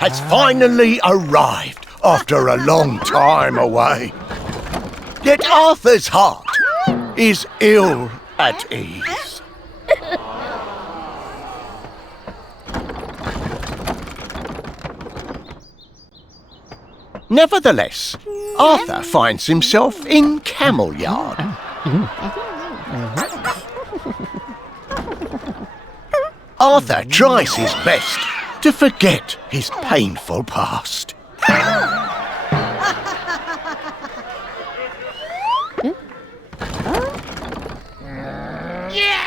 has finally arrived after a long time away. Yet Arthur's heart is ill at ease. Nevertheless, Arthur finds himself in Camel Yard. Arthur tries his best to forget his painful past.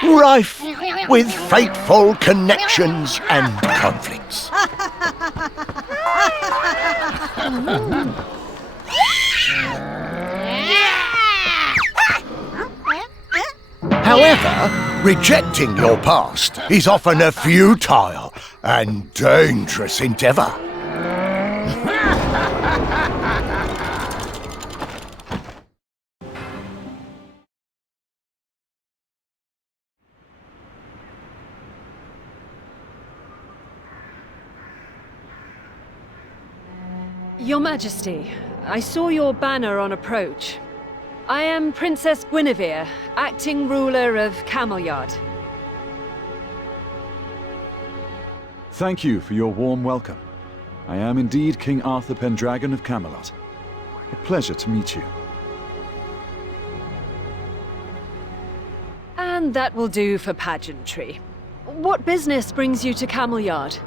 Rife with fateful connections and conflicts. However, rejecting your past is often a futile and dangerous endeavour. Your Majesty, I saw your banner on approach. I am Princess Guinevere, acting ruler of Camel Yard. Thank you for your warm welcome. I am indeed King Arthur Pendragon of Camelot. A pleasure to meet you. And that will do for pageantry. What business brings you to Camel Yard?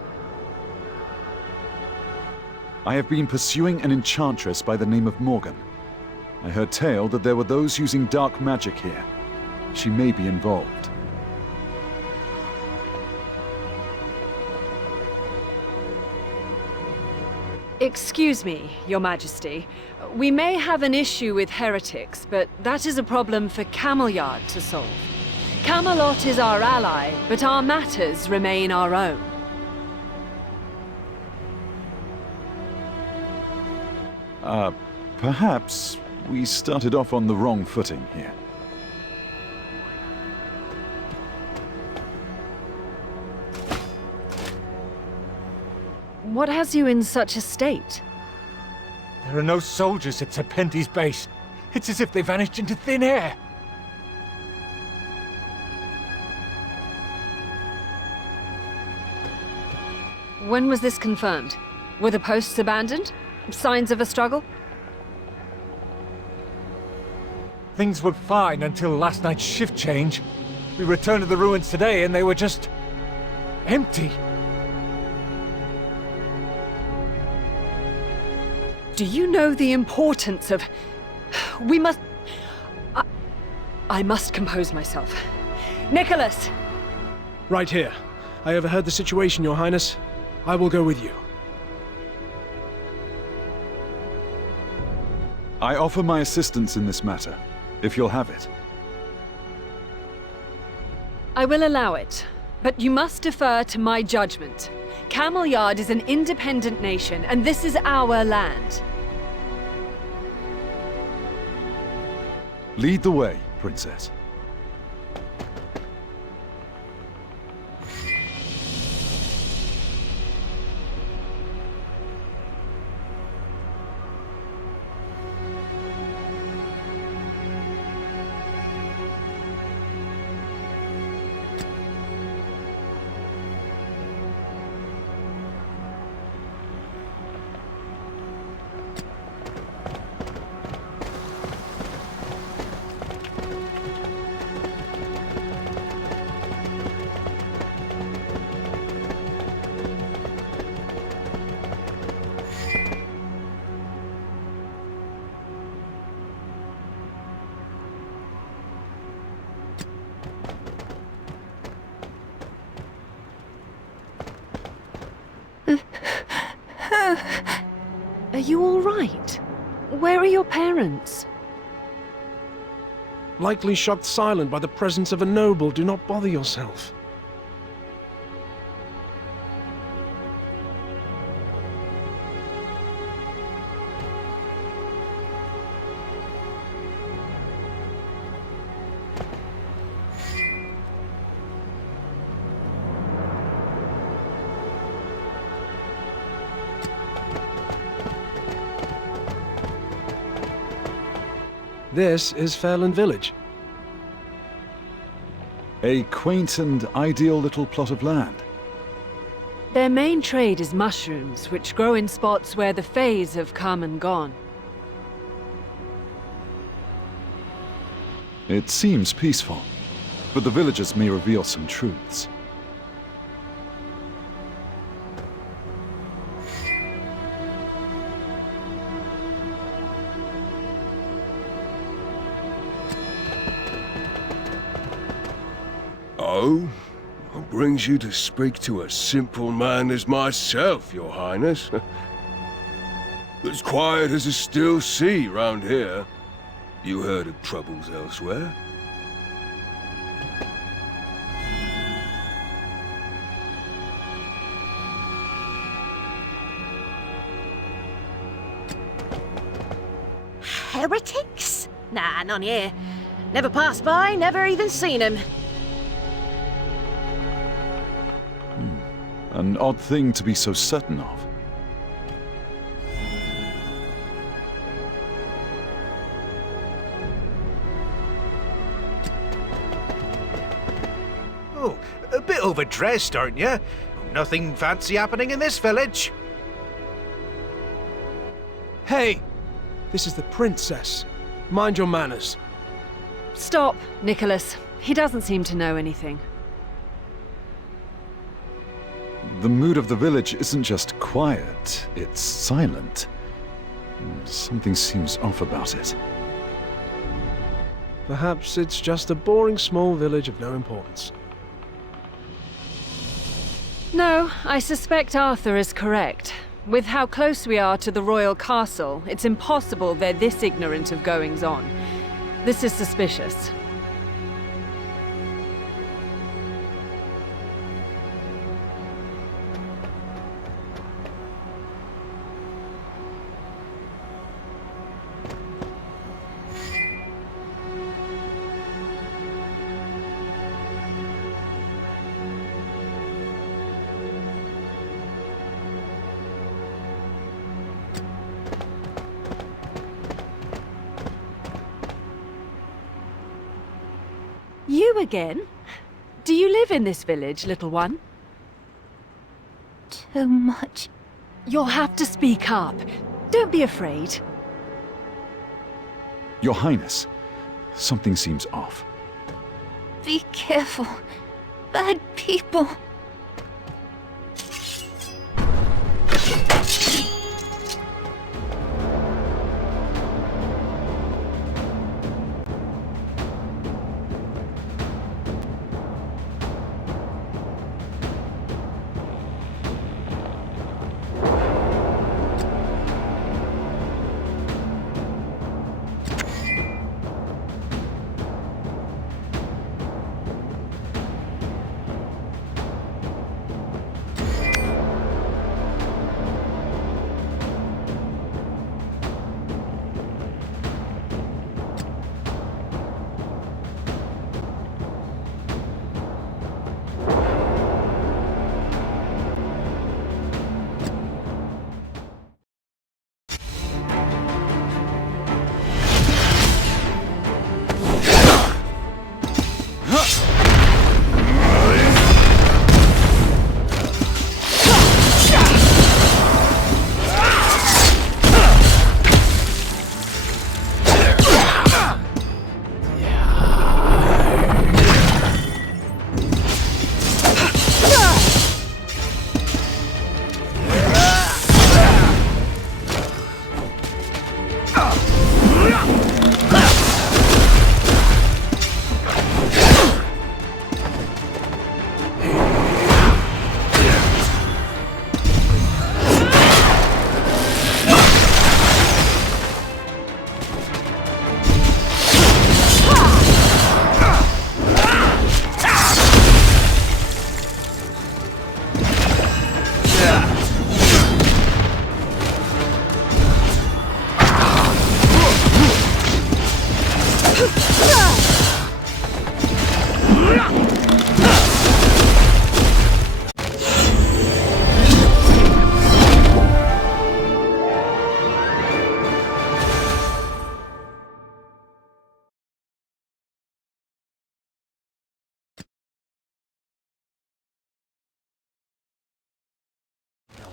I have been pursuing an enchantress by the name of Morgan. I heard tale that there were those using dark magic here. She may be involved. Excuse me, Your Majesty. We may have an issue with heretics, but that is a problem for Camel Yard to solve. Camelot is our ally, but our matters remain our own. Perhaps we started off on the wrong footing here. What has you in such a state? There are no soldiers at Serpenti's base. It's as if they vanished into thin air. When was this confirmed? Were the posts abandoned? Signs of a struggle? Things were fine until last night's shift change. We returned to the ruins today and they were just empty. Do you know the importance of... We must... I must compose myself. Nicholas! Right here. I overheard the situation, Your Highness. I will go with you. I offer my assistance in this matter, if you'll have it. I will allow it, but you must defer to my judgment. Camel Yard is an independent nation, and this is our land. Lead the way, Princess. Are you all right? Where are your parents? Likely shocked silent by the presence of a noble. Do not bother yourself. This is Fairland Village. A quaint and ideal little plot of land. Their main trade is mushrooms, which grow in spots where the Fays have come and gone. It seems peaceful, but the villagers may reveal some truths. Oh? What brings you to speak to a simple man as myself, Your Highness? As quiet as a still sea round here. You heard of troubles elsewhere? Heretics? Nah, none here. Never passed by, never even seen them. An odd thing to be so certain of. Oh, a bit overdressed, aren't you? Nothing fancy happening in this village. Hey! This is the princess. Mind your manners. Stop, Nicholas. He doesn't seem to know anything. The mood of the village isn't just quiet, it's silent. Something seems off about it. Perhaps it's just a boring small village of no importance. No, I suspect Arthur is correct. With how close we are to the royal castle, it's impossible they're this ignorant of goings-on. This is suspicious. You again? Do you live in this village, little one? Too much. You'll have to speak up. Don't be afraid. Your Highness, something seems off. Be careful. Bad people.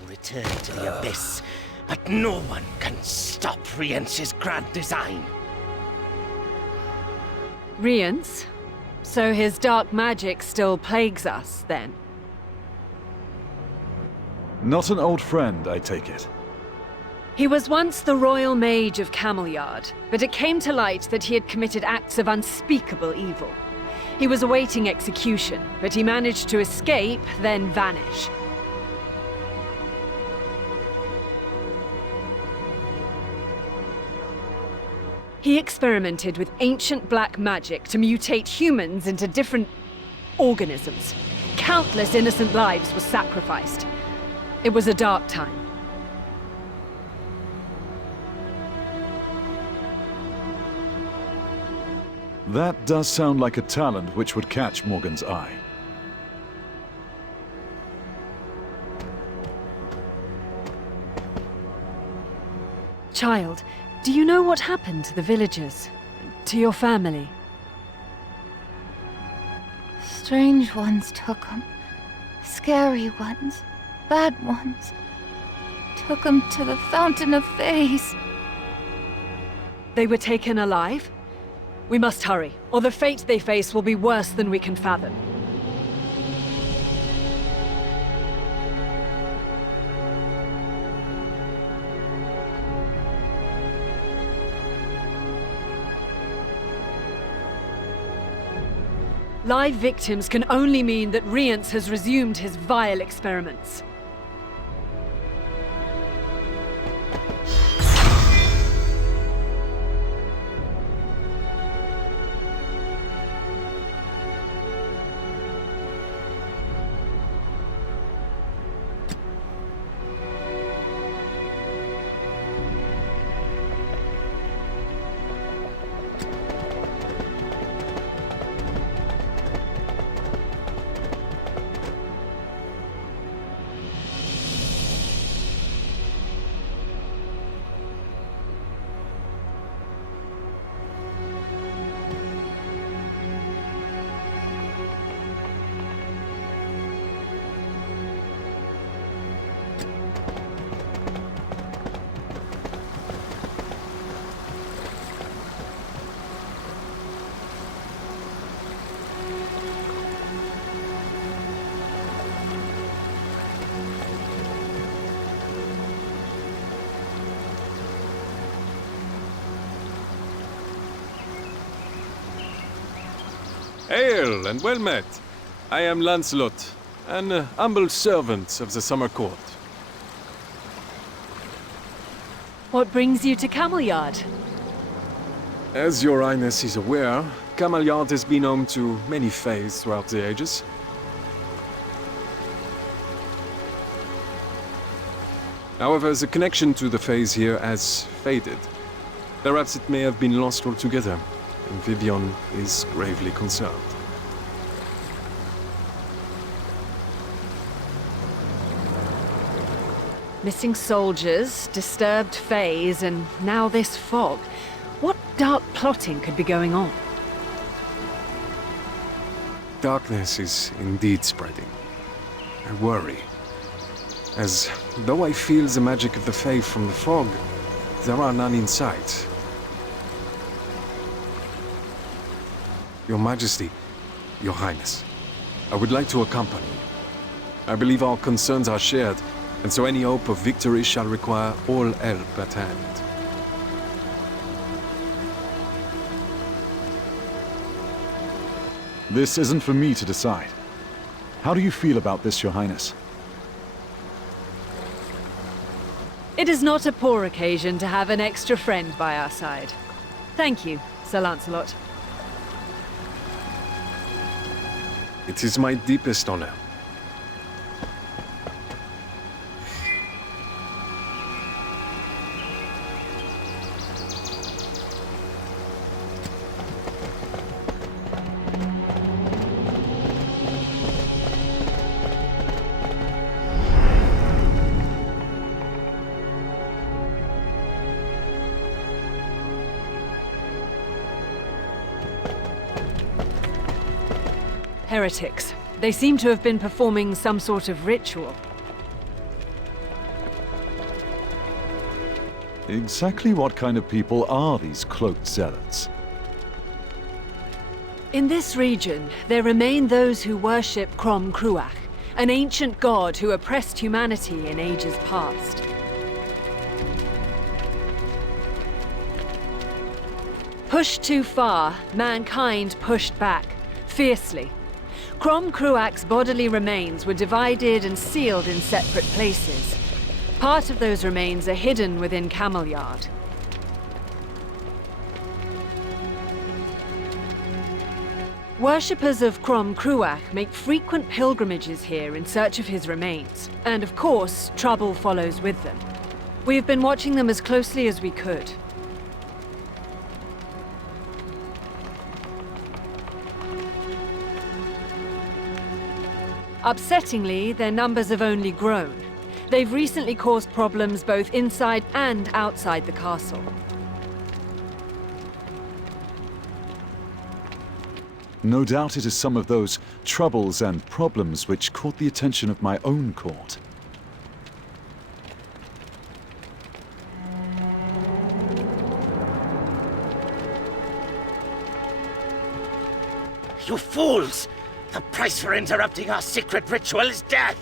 return to the Abyss, but no one can stop Rience's grand design. Rience? So his dark magic still plagues us, then? Not an old friend, I take it. He was once the royal mage of Camelliard, but it came to light that he had committed acts of unspeakable evil. He was awaiting execution, but he managed to escape, then vanish. He experimented with ancient black magic to mutate humans into different organisms. Countless innocent lives were sacrificed. It was a dark time. That does sound like a talent which would catch Morgan's eye. Child, do you know what happened to the villagers? To your family? Strange ones took them. Scary ones. Bad ones. Took them to the Fountain of Fays. They were taken alive? We must hurry, or the fate they face will be worse than we can fathom. Live victims can only mean that Rience has resumed his vile experiments. Hail and well met. I am Lancelot, an humble servant of the Summer Court. What brings you to Camelliard? As your Highness is aware, Camelliard has been home to many fays throughout the ages. However, the connection to the fays here has faded. Perhaps it may have been lost altogether, and Vivian is gravely concerned. Missing soldiers, disturbed fays, and now this fog. What dark plotting could be going on? Darkness is indeed spreading. I worry. As though I feel the magic of the fae from the fog, there are none in sight. Your Majesty, Your Highness, I would like to accompany you. I believe our concerns are shared, and so any hope of victory shall require all help at hand. This isn't for me to decide. How do you feel about this, Your Highness? It is not a poor occasion to have an extra friend by our side. Thank you, Sir Lancelot. It is my deepest honor. Heretics. They seem to have been performing some sort of ritual. Exactly what kind of people are these cloaked zealots? In this region, there remain those who worship Crom-Cruach, an ancient god who oppressed humanity in ages past. Pushed too far, mankind pushed back, fiercely. Crom-Cruach's bodily remains were divided and sealed in separate places. Part of those remains are hidden within Camelliard. Worshippers of Crom-Cruach make frequent pilgrimages here in search of his remains, and of course, trouble follows with them. We've been watching them as closely as we could. Upsettingly, their numbers have only grown. They've recently caused problems both inside and outside the castle. No doubt it is some of those troubles and problems which caught the attention of my own court. You fools! The price for interrupting our secret ritual is death!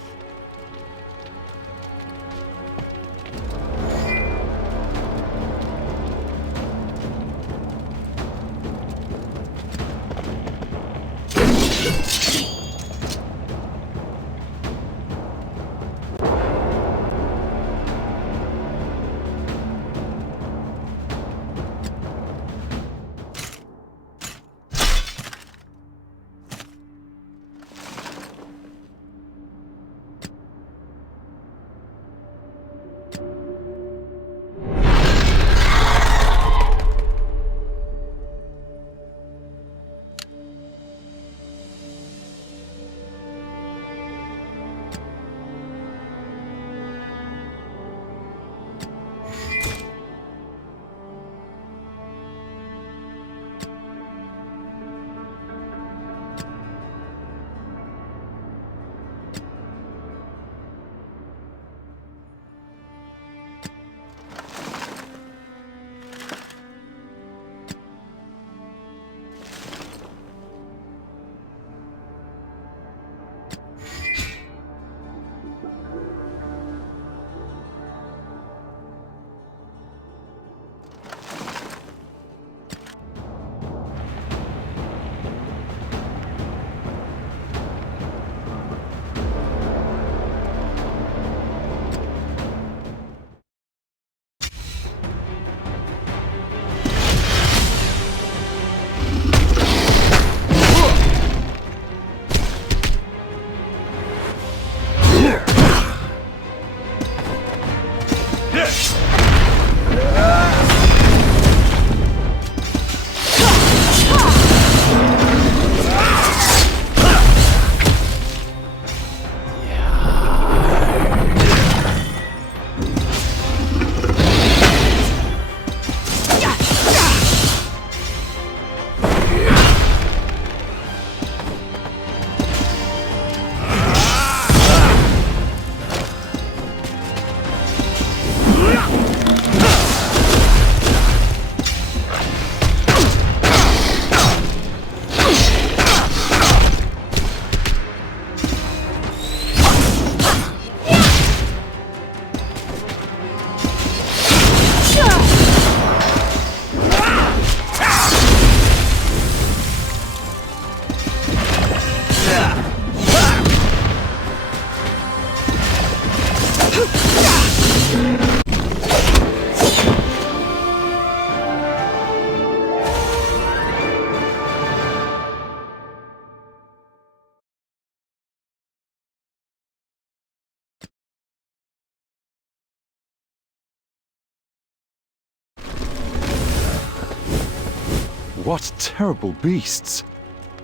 What terrible beasts!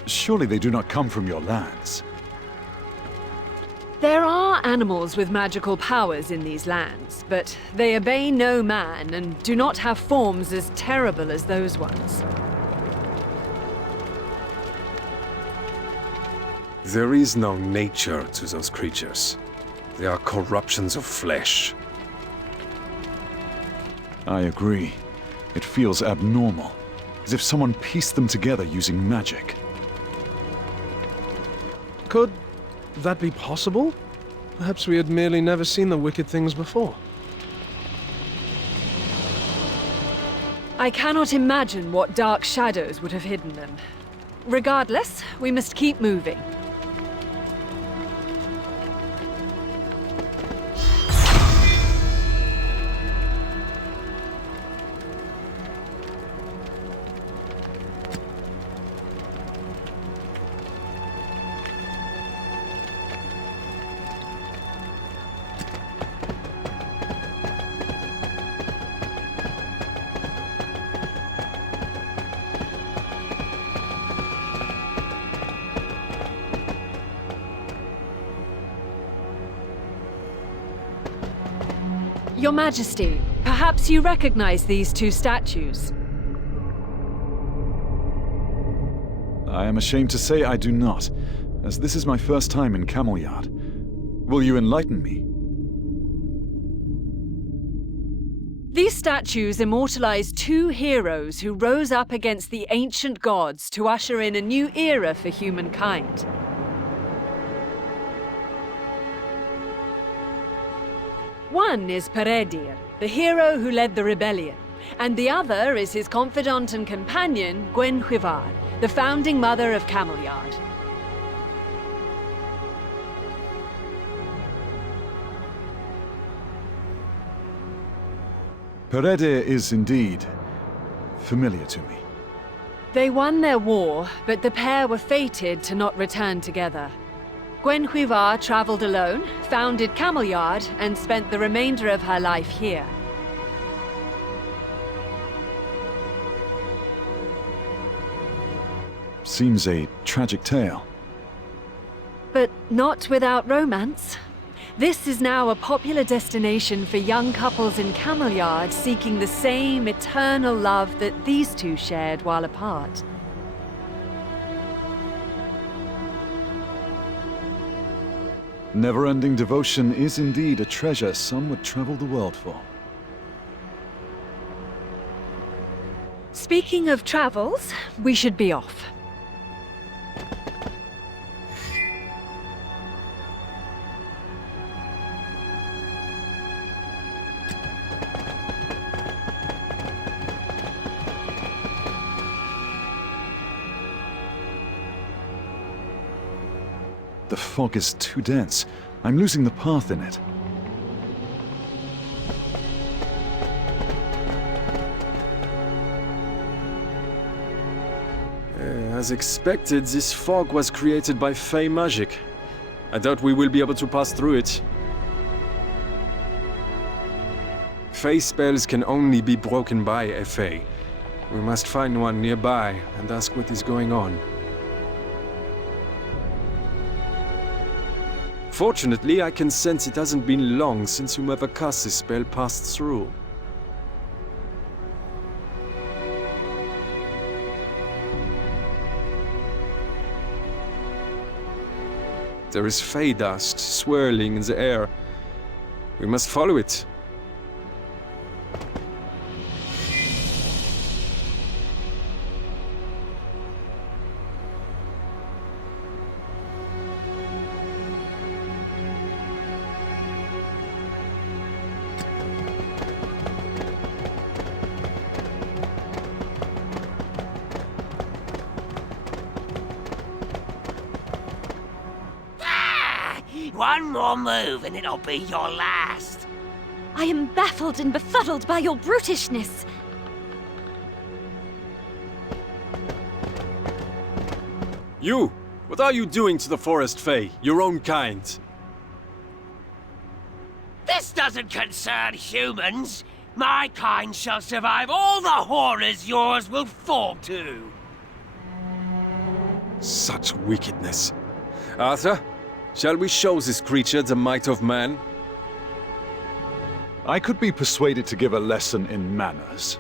Surely they do not come from your lands. There are animals with magical powers in these lands, but they obey no man and do not have forms as terrible as those ones. There is no nature to those creatures. They are corruptions of flesh. I agree. It feels abnormal, as if someone pieced them together using magic. Could that be possible? Perhaps we had merely never seen the wicked things before. I cannot imagine what dark shadows would have hidden them. Regardless, we must keep moving. Your Majesty, perhaps you recognize these two statues? I am ashamed to say I do not, as this is my first time in Camelyard. Will you enlighten me? These statues immortalize two heroes who rose up against the ancient gods to usher in a new era for humankind. One is Peredir, the hero who led the rebellion, and the other is his confidant and companion, Gwenhwyvar, the founding mother of Camelyard. Peredir is indeed familiar to me. They won their war, but the pair were fated to not return together. Gwenhwyvar traveled alone, founded Camelyard, and spent the remainder of her life here. Seems a tragic tale. But not without romance. This is now a popular destination for young couples in Camelyard seeking the same eternal love that these two shared while apart. Never-ending devotion is indeed a treasure some would travel the world for. Speaking of travels, we should be off. The fog is too dense. I'm losing the path in it. As expected, this fog was created by Fey magic. I doubt we will be able to pass through it. Fey spells can only be broken by a Fey. We must find one nearby and ask what is going on. Fortunately, I can sense it hasn't been long since whomever cast this spell passed through. There is Fey dust swirling in the air. We must follow it. One more move and it'll be your last. I am baffled and befuddled by your brutishness. You! What are you doing to the Forest Fey, your own kind? This doesn't concern humans. My kind shall survive all the horrors yours will fall to. Such wickedness. Arthur, shall we show this creature the might of man? I could be persuaded to give a lesson in manners.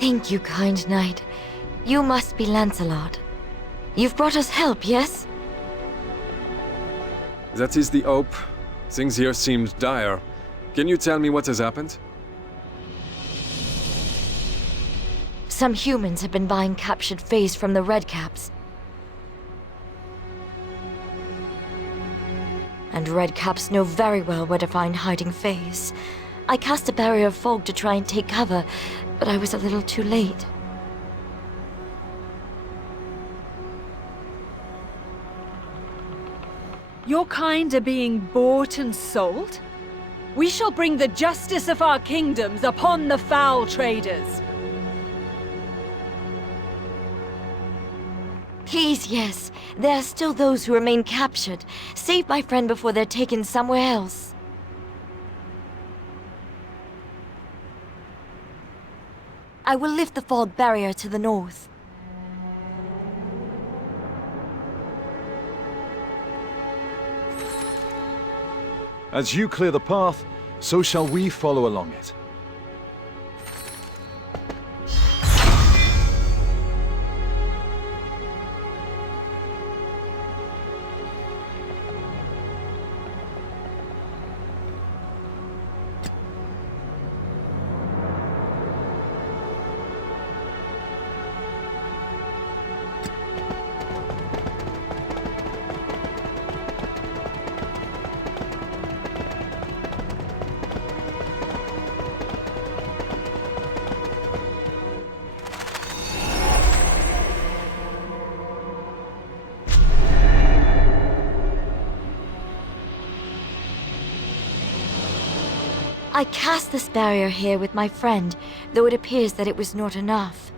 Thank you, kind knight. You must be Lancelot. You've brought us help, yes? That is the hope. Things here seemed dire. Can you tell me what has happened? Some humans have been buying captured Fays from the Redcaps. And Redcaps know very well where to find hiding Fays. I cast a barrier of fog to try and take cover, but I was a little too late. Your kind are being bought and sold? We shall bring the justice of our kingdoms upon the foul traders. Please, yes. There are still those who remain captured. Save my friend before they're taken somewhere else. I will lift the fog barrier to the north. As you clear the path, so shall we follow along it. I cast this barrier here with my friend, though it appears that it was not enough.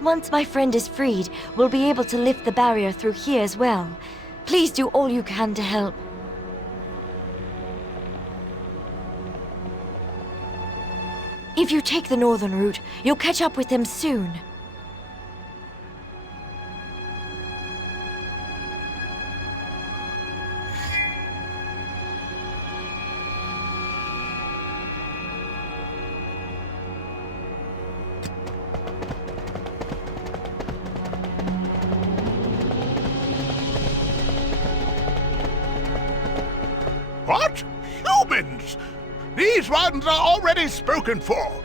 Once my friend is freed, we'll be able to lift the barrier through here as well. Please do all you can to help. If you take the northern route, you'll catch up with them soon. What? Humans? These ones are already spoken for.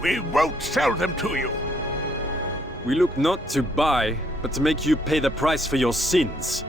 We won't sell them to you. We look not to buy, but to make you pay the price for your sins.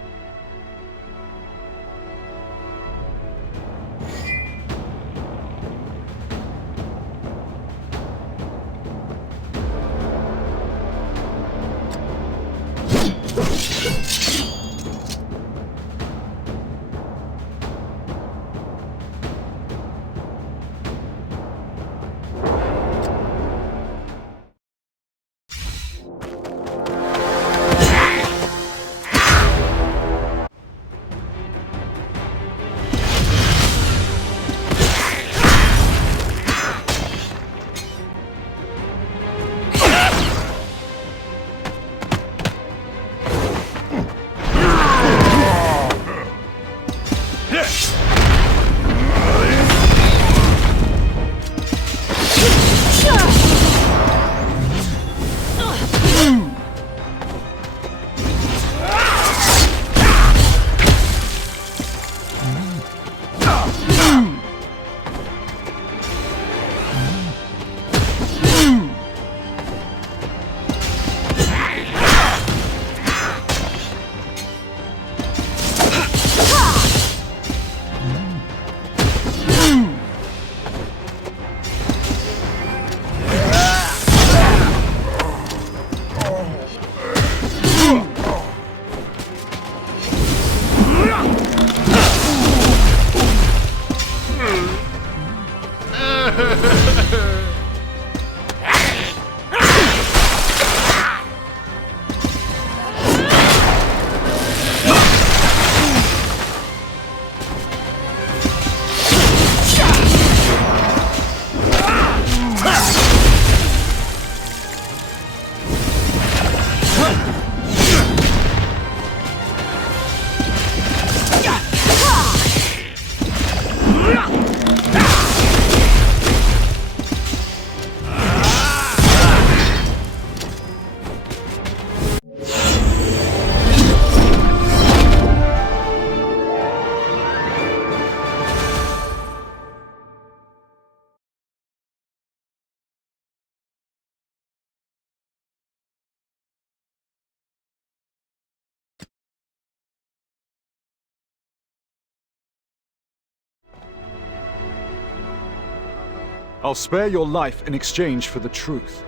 I'll spare your life in exchange for the truth.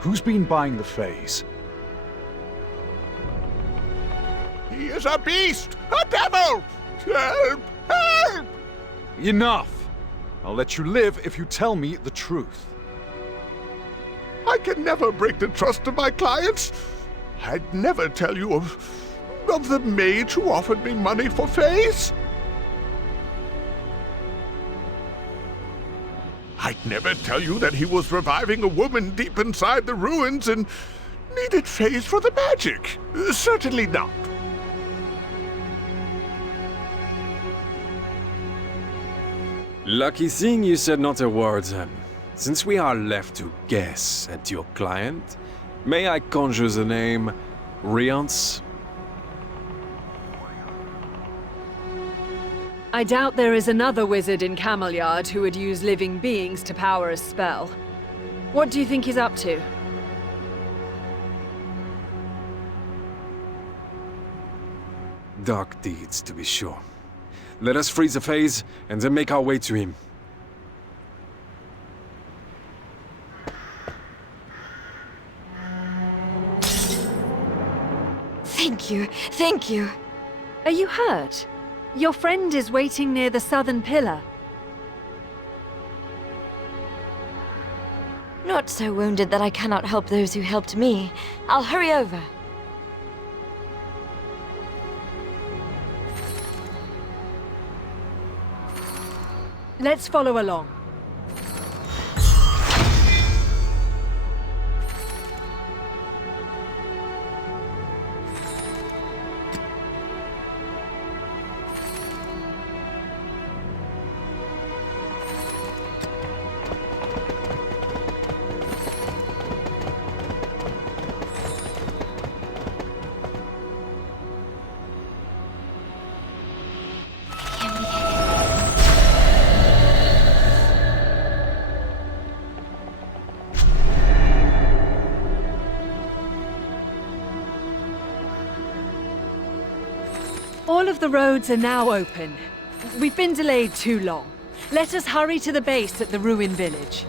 Who's been buying the Fays? He is a beast! A devil! Help! Help! Enough! I'll let you live if you tell me the truth. I can never break the trust of my clients. I'd never tell you of the mage who offered me money for Fays. I'd never tell you that he was reviving a woman deep inside the ruins and needed Fays for the magic. Certainly not. Lucky thing you said not a word then. Since we are left to guess at your client, may I conjure the name Riance? I doubt there is another wizard in Camelyard who would use living beings to power a spell. What do you think he's up to? Dark deeds, to be sure. Let us freeze the Fays and then make our way to him. Thank you, thank you. Are you hurt? Your friend is waiting near the southern pillar. Not so wounded that I cannot help those who helped me. I'll hurry over. Let's follow along. All of the roads are now open. We've been delayed too long. Let us hurry to the base at the ruin village.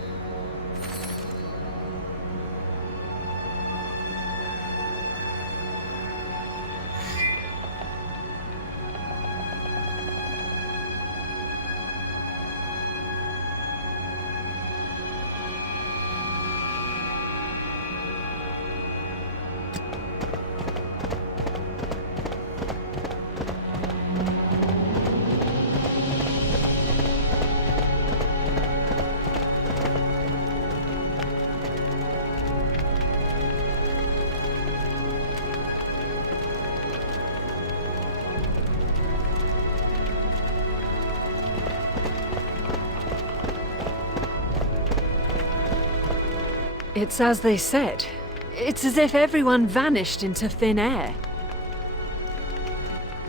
It's as they said. It's as if everyone vanished into thin air.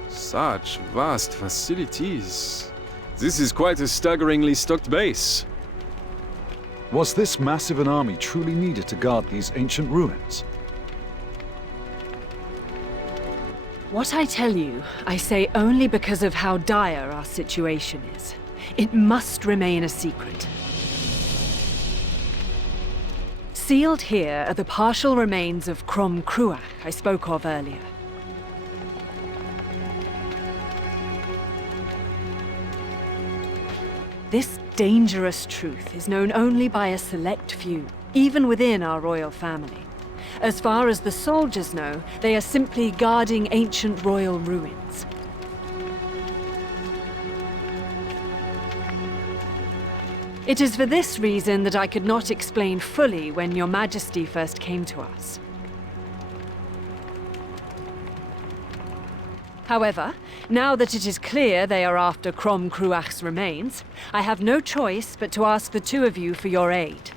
Such vast facilities. This is quite a staggeringly stocked base. Was this massive an army truly needed to guard these ancient ruins? What I tell you, I say only because of how dire our situation is. It must remain a secret. Sealed here are the partial remains of Crom Cruach I spoke of earlier. This dangerous truth is known only by a select few, even within our royal family. As far as the soldiers know, they are simply guarding ancient royal ruins. It is for this reason that I could not explain fully when Your Majesty first came to us. However, now that it is clear they are after Crom Cruach's remains, I have no choice but to ask the two of you for your aid.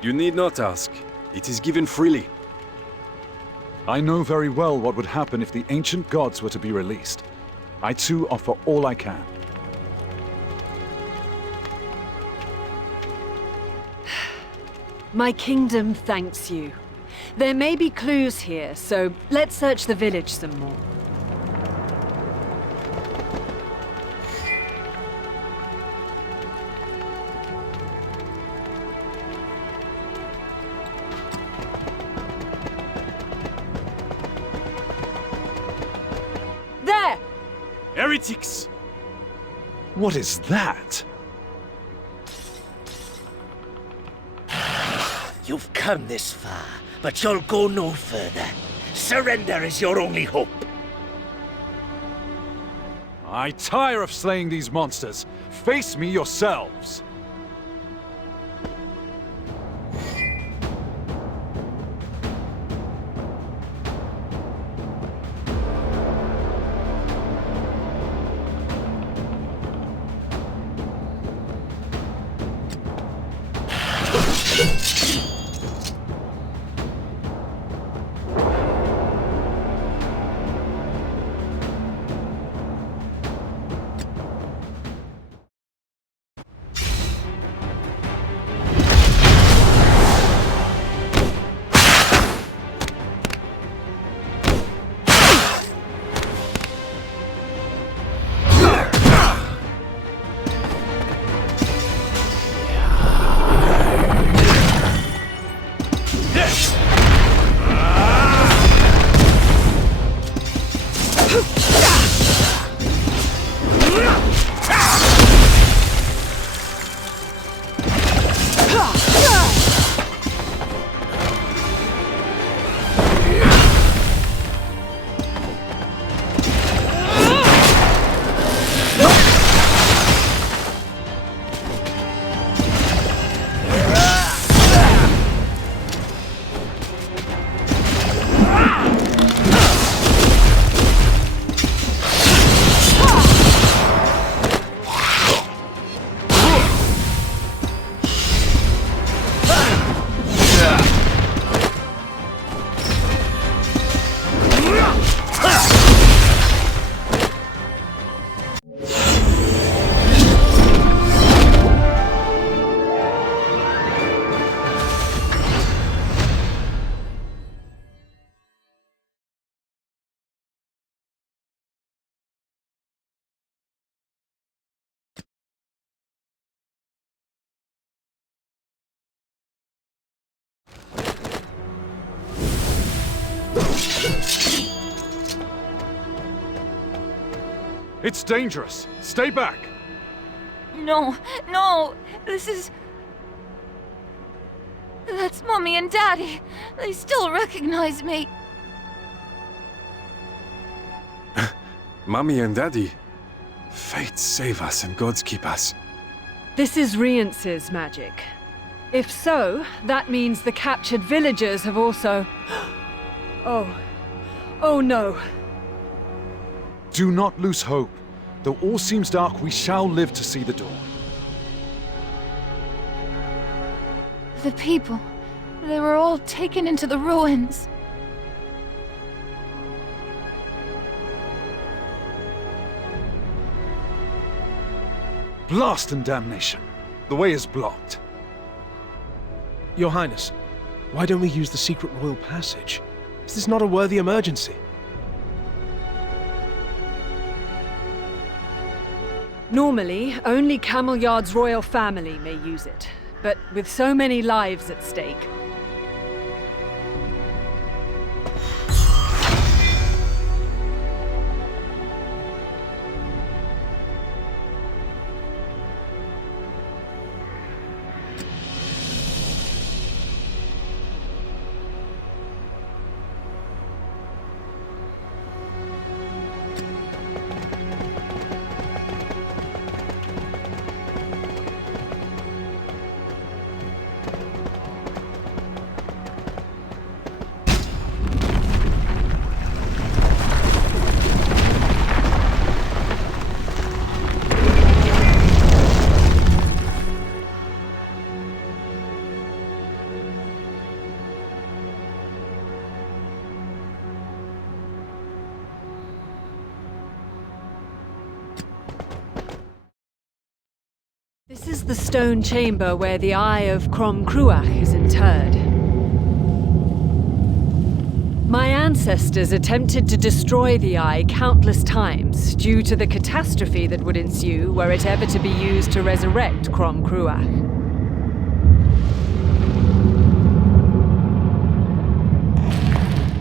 You need not ask. It is given freely. I know very well what would happen if the ancient gods were to be released. I too offer all I can. My kingdom thanks you. There may be clues here, so let's search the village some more. heretics! What is that? You've come this far, but you'll go no further. Surrender is your only hope. I tire of slaying these monsters. Face me yourselves. It's dangerous. Stay back. No, no, this is... That's Mommy and Daddy. They still recognize me. Mommy and Daddy. Fate save us and gods keep us. This is Rience's magic. If so, that means the captured villagers have also... Oh. Oh no. Do not lose hope. Though all seems dark, we shall live to see the dawn. The people, they were all taken into the ruins. Blast and damnation. The way is blocked. Your Highness, why don't we use the secret royal passage? Is this not a worthy emergency? Normally, only Camelliard's royal family may use it. But with so many lives at stake... This is the stone chamber where the Eye of Crom-Cruach is interred. My ancestors attempted to destroy the Eye countless times due to the catastrophe that would ensue were it ever to be used to resurrect Crom-Cruach.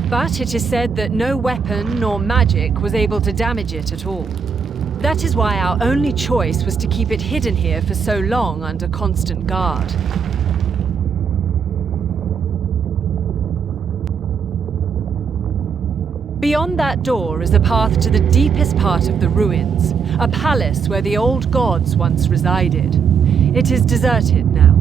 But it is said that no weapon nor magic was able to damage it at all. That is why our only choice was to keep it hidden here for so long under constant guard. Beyond that door is a path to the deepest part of the ruins, a palace where the old gods once resided. It is deserted now.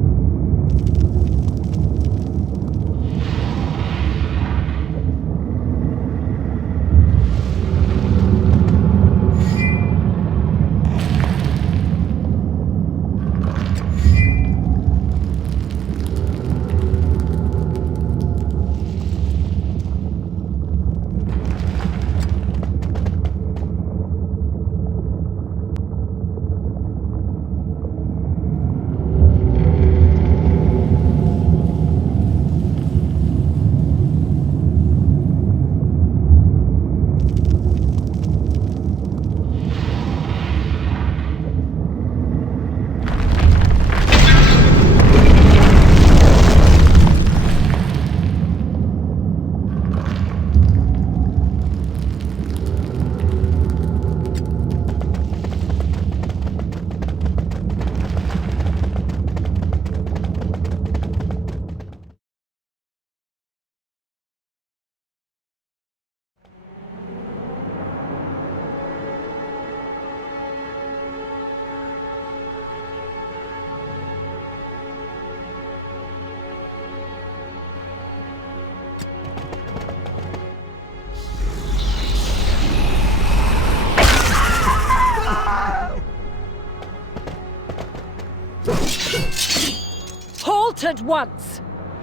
Halt at once!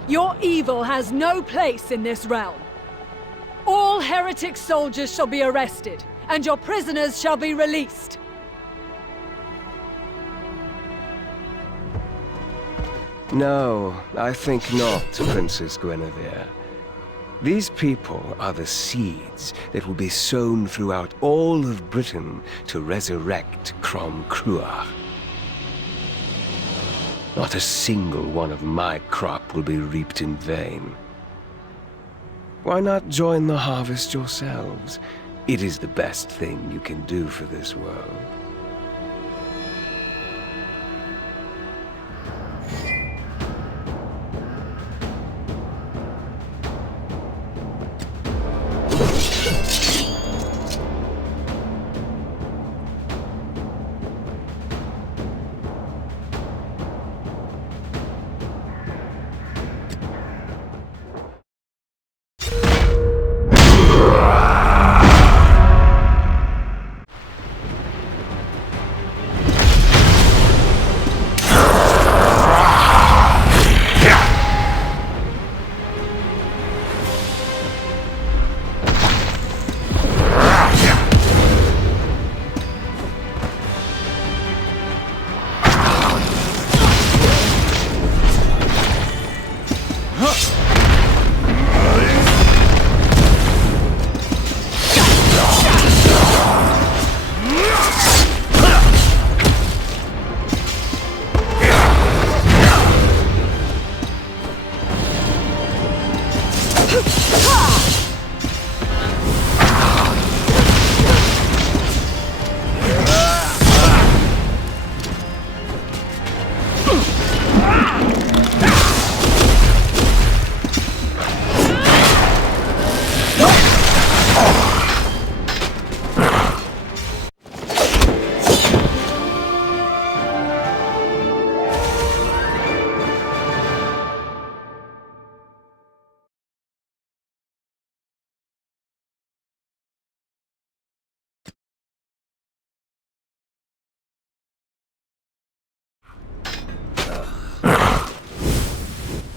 Your evil has no place in this realm. All heretic soldiers shall be arrested, and your prisoners shall be released. No, I think not, Princess Guinevere. These people are the seeds that will be sown throughout all of Britain to resurrect Crom Cruach. Not a single one of my crop will be reaped in vain. Why not join the harvest yourselves? It is the best thing you can do for this world.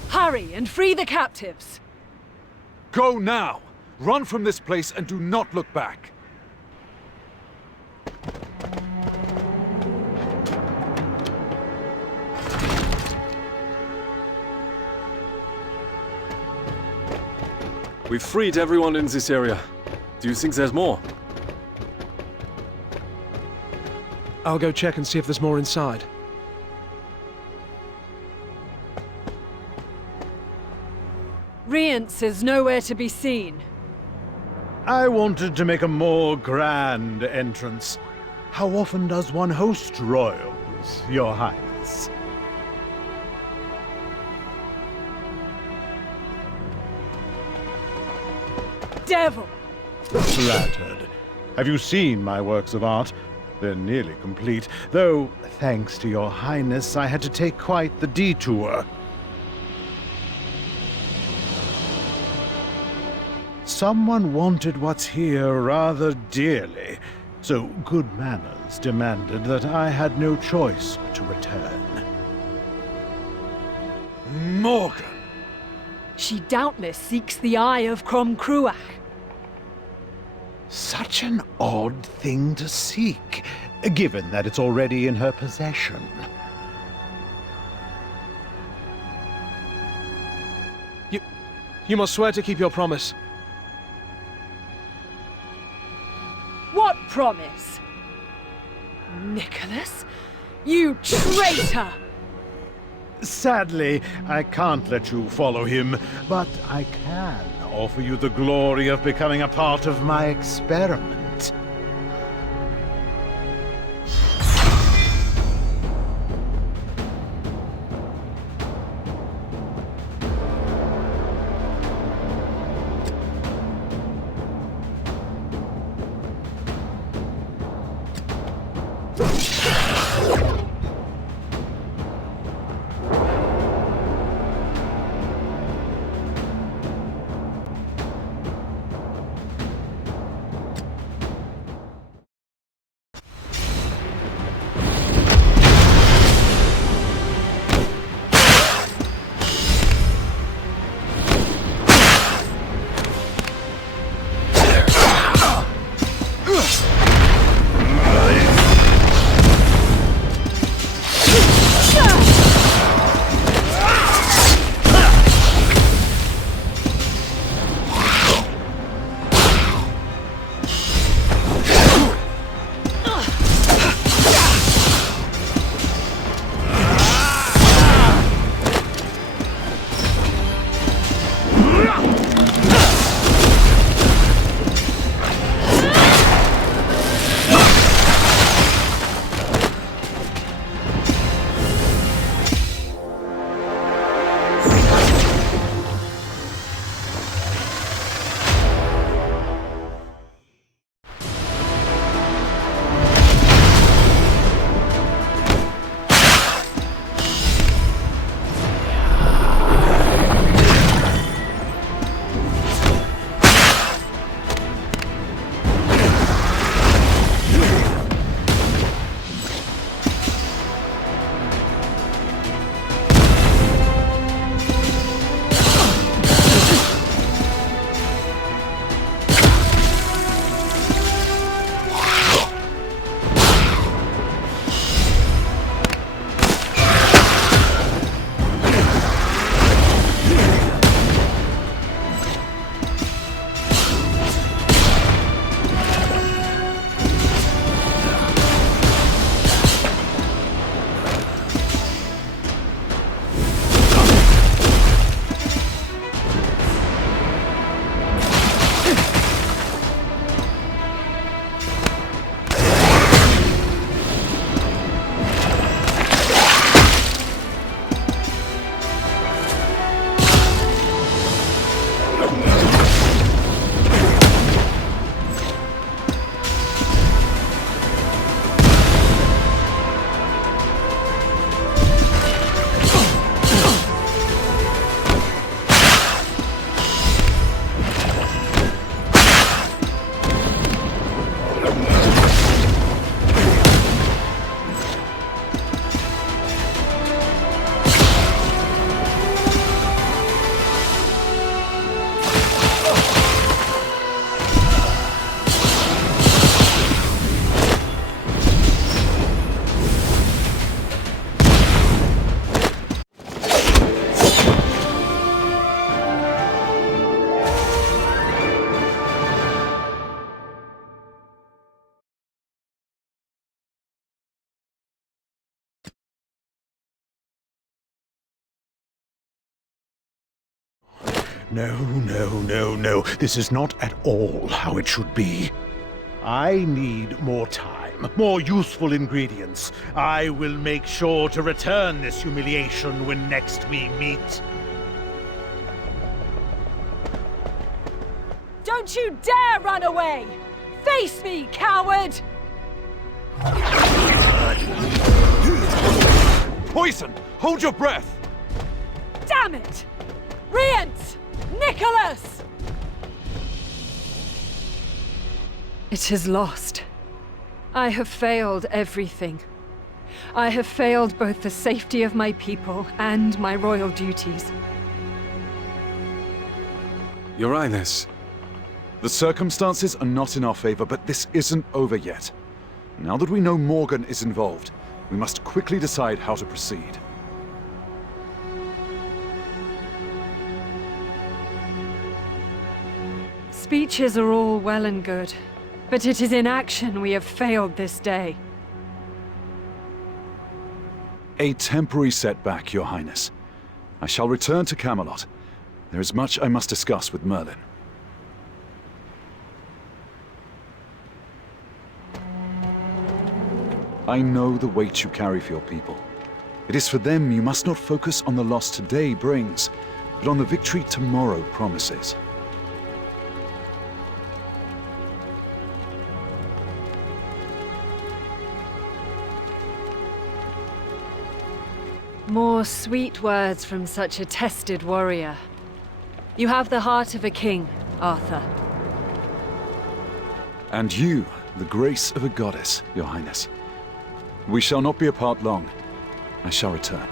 Hurry and free the captives! Go now! Run from this place and do not look back! We've freed everyone in this area. Do you think there's more? I'll go check and see if there's more inside. Rience is nowhere to be seen. I wanted to make a more grand entrance. How often does one host royals, Your Highness? Devil! Flattered. Have you seen my works of art? They're nearly complete, though, thanks to Your Highness, I had to take quite the detour. Someone wanted what's here rather dearly, so good manners demanded that I had no choice but to return. Morgan! She doubtless seeks the eye of Crom Cruach. Such an odd thing to seek, given that it's already in her possession. You must swear to keep your promise. What promise? Nicholas? You traitor! Sadly, I can't let you follow him, but I can offer you the glory of becoming a part of my experiment. No. This is not at all how it should be. I need more time. more useful ingredients. I will make sure to return this humiliation when next we meet. Don't you dare run away! Face me, coward! Poison! Hold your breath! Damn it! Rience! Nicholas! It is lost. I have failed everything. I have failed both the safety of my people and my royal duties. Your Highness. The circumstances are not in our favor, but this isn't over yet. Now that we know Morgan is involved, we must quickly decide how to proceed. Speeches are all well and good, but it is in action we have failed this day. A temporary setback, Your Highness. I shall return to Camelot. There is much I must discuss with Merlin. I know the weight you carry for your people. It is for them you must not focus on the loss today brings, but on the victory tomorrow promises. More sweet words from such a tested warrior. You have the heart of a king, Arthur. And you, the grace of a goddess, Your Highness. We shall not be apart long. I shall return.